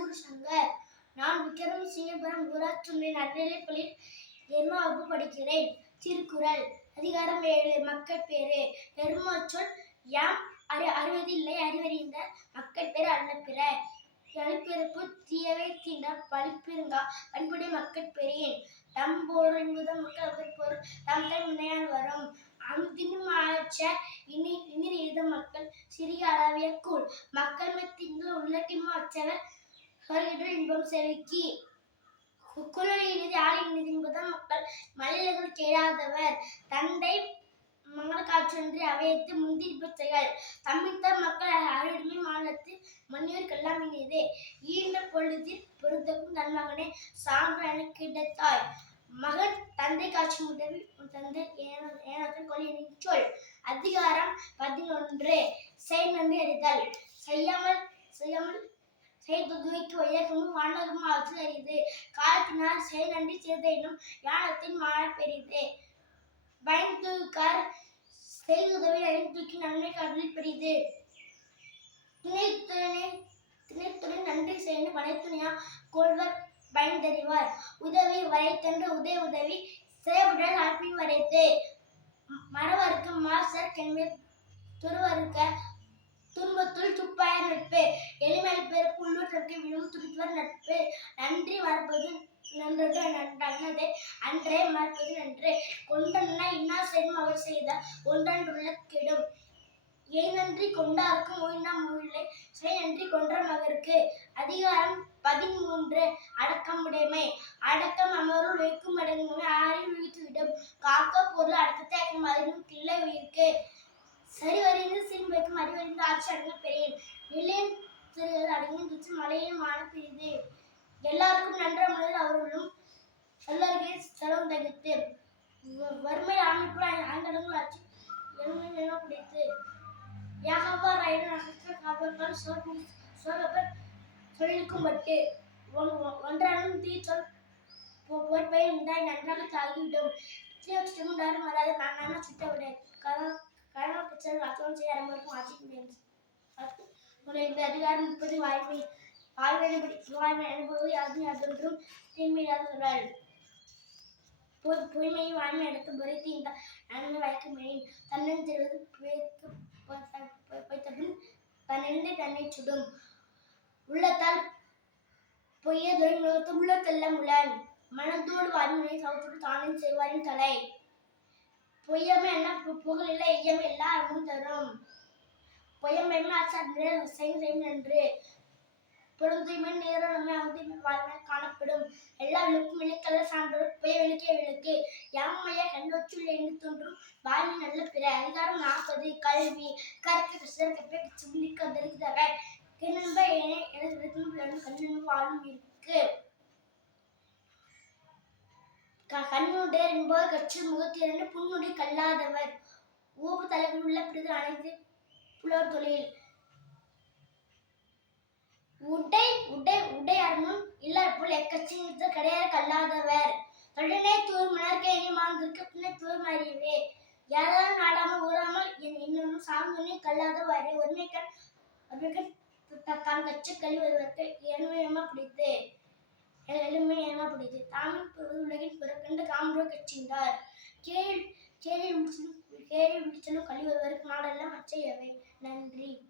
குரு சங்கர் நான் விக்ரம் சிங்கபுரம் ஊராட்சி ஒன்றிய நடுநிலைப்பள்ளியில் என்ன வகுப்பு படிக்கிறேன் திருக்குறள் அதிகாரம் ஏழு மக்கள் பேரு நெருமச்சொல் யாம் அறி அறிவதில்லை அறிவறிந்த மக்கள் பேர் அல்ல பிற எழுப்பிறப்பு தீயவை தீண்ட பழிப்பிருங்கா பண்புடி மக்கள் பெரியேன் தம் போரின் என்பது மக்கள் அவர் பொருள் தம் தன் முனையால் வரும் அமுதினும் ஆட்ச இனி இனி எழுத மக்கள் சிறிய அளவிய கூழ் மக்கள் மத்தியில் உள்ளட்டிமோ அச்சவர் சொல்கின்ற இன்பம் செலுக்கி குக்குழலில் நிதி ஆளின் நிதி என்பதும் மக்கள் மலையில்கள் கேளாதவர். தந்தை மங்கள காற்றொன்றி அவையத்து முந்திருப்பச் செயல் தமிழ்த்த மக்கள் அருடுமை மாநிலத்து மன்னியோர்க்கெல்லாம் இனியதே ஈண்ட பொழுதில் பொருத்தக்கும் தன் மகனே சான்று எனக்கு கிடைத்தாய். மகன் தந்தை காட்சி உதவி தந்தை ஏனத்தில் கொள்ளியின் சொல். அதிகாரம் பதினொன்று. செய் அறிதல். செய்யாமல் செய்யாமல் செய்துவைக்கு வையகமும் மன்னரும் ஆற்று அறிது காலத்தினால் செய் நன்றி செய்தேனும் யானத்தின் மான பெரிது. பயன்துக்கார் செய்துதவி அழிந்தூக்கி நன்மை கருதி பெரிது. திணைத்துணை திணைத்துணை நன்றி செய்து பனைத்துணையா கொள்வர் பயன்தறிவார் உதவி வரைத்தென்ற உதய உதவி சேவுடல் அற்பின் வரைத்து. மரவருக்கு மாசர் கெண்மை துருவருக்க துன்பத்துள் துப்பாய நட்பு நண்பர் நட்பு நன்றி மறப்பது நன்றது நன்னதே. அன்றே மறப்பது நன்று. கொண்டன்னா இன்னா செய்யும் அவர் செய்த ஒன்றன்றுள்ள கெடும். ஏன் நன்றி கொண்டார்க்கும் ஓய்னா முல்லை செய் நன்றி கொன்ற மகருக்கு அதிகாரம் பதிமூன்று அடக்கம் உடைமை. அடக்கம் அமருள் வைக்கும் அடங்கும் ஆறில் விழித்துவிடும் காக்க பொருள் அடக்கத்தை அடக்கும் அறிவும் கிள்ளை உயிர்க்கு. சரிவறிந்து சின் வைக்கும் அறிவறிந்து ஆட்சி அடங்க பெரியேன். நிலையின் மலையின் பிரிது எல்லாருக்கும் நன்ற மனதில் அவர்களும் எல்லாருக்கும் செலவு தகித்து வறுமை அமைப்பு ஆண்டடங்கள் ஆச்சு எளிமை நினைவு பிடித்து யாகவா ரயில் நகர்த்த காவல்கள் சோகப்பர் தொழிலுக்கும் பட்டு ஒன்றாலும் தீ பொறுப்பை உண்டாய் நன்றாக தாகிவிடும். தீவிரம் வராது நான் சுத்த விட கரண பிரச்சனை அத்தம் செய்ய அரம்பருக்கும் ஆட்சி முடியும் இந்த அதிகாரம் முப்பது வாய்மை வாய்மை வாய்மை அனுபவம் யாருமே அதொன்றும் தீமையாக சொல்றாள் பொய் எடுத்து இந்த நன்மை தன்னன் தெரிவது பன்னெண்டு தன்னை சுடும். உள்ளத்தால் பொய்ய துறைமுகத்து மனத்தோடு வாய்மொழி சவுத்தோடு தானும் செய்வாரின் தலை. பொய்யமே என்ன பு- புகழில்ல ஐயம் எல்லா அருமும் தரும். பொய்யமே ஆச்சாரிய செய்யும் செய்யும் என்று பொருந்தூய்மை நேரமே அந்திமை வாழ்மை காணப்படும். எல்லா விளக்கும் விளக்கல்ல சான்றோர் பெய விளக்கே விளக்கு யாமைய கண்டோச்சுள்ள எண்ணு தோன்றும் வாழ்வி நல்ல பிற. அதிகாரம் நாற்பது கல்வி. கருத்து கிருஷ்ணர் கப்பை சிந்திக்க தரித்தக கிணம்ப எனது விளக்கும் கண்ணு வாழும் இருக்கு. க- கண்ணுடையர் என்பவர் கற்று முகத்திரண்டு புண்ணுடைய கல்லாதவர். ஊபு தலைவில் உள்ள பிரிது அனைத்து புலவர் தொழில். போல் எக்கச்சிங்க கிடையாது கல்லாதவர். தொடனே தூர் மணர்க்க இனி மாந்திருக்கு பின்ன தூர் மாறியவே. யாராலும் நாடாமல் ஊறாமல் என் இன்னொன்னும் சாந்தனே கல்லாதவாறு. ஒருமைக்கண் ஒருமைக்கண் த- தான் கற்று கழிவதற்கு எளிமையமா பிடித்து எளிமையமா பிடித்து. தாமின் உலகின் பிறக்கண்டு காமரோ கட்சிந்தார் கேள் கேள்வி முடிச்சலும் கேள்வி முடிச்சலும் கழிவதற்கு நாடெல்லாம் அச்சையவை. நன்றி.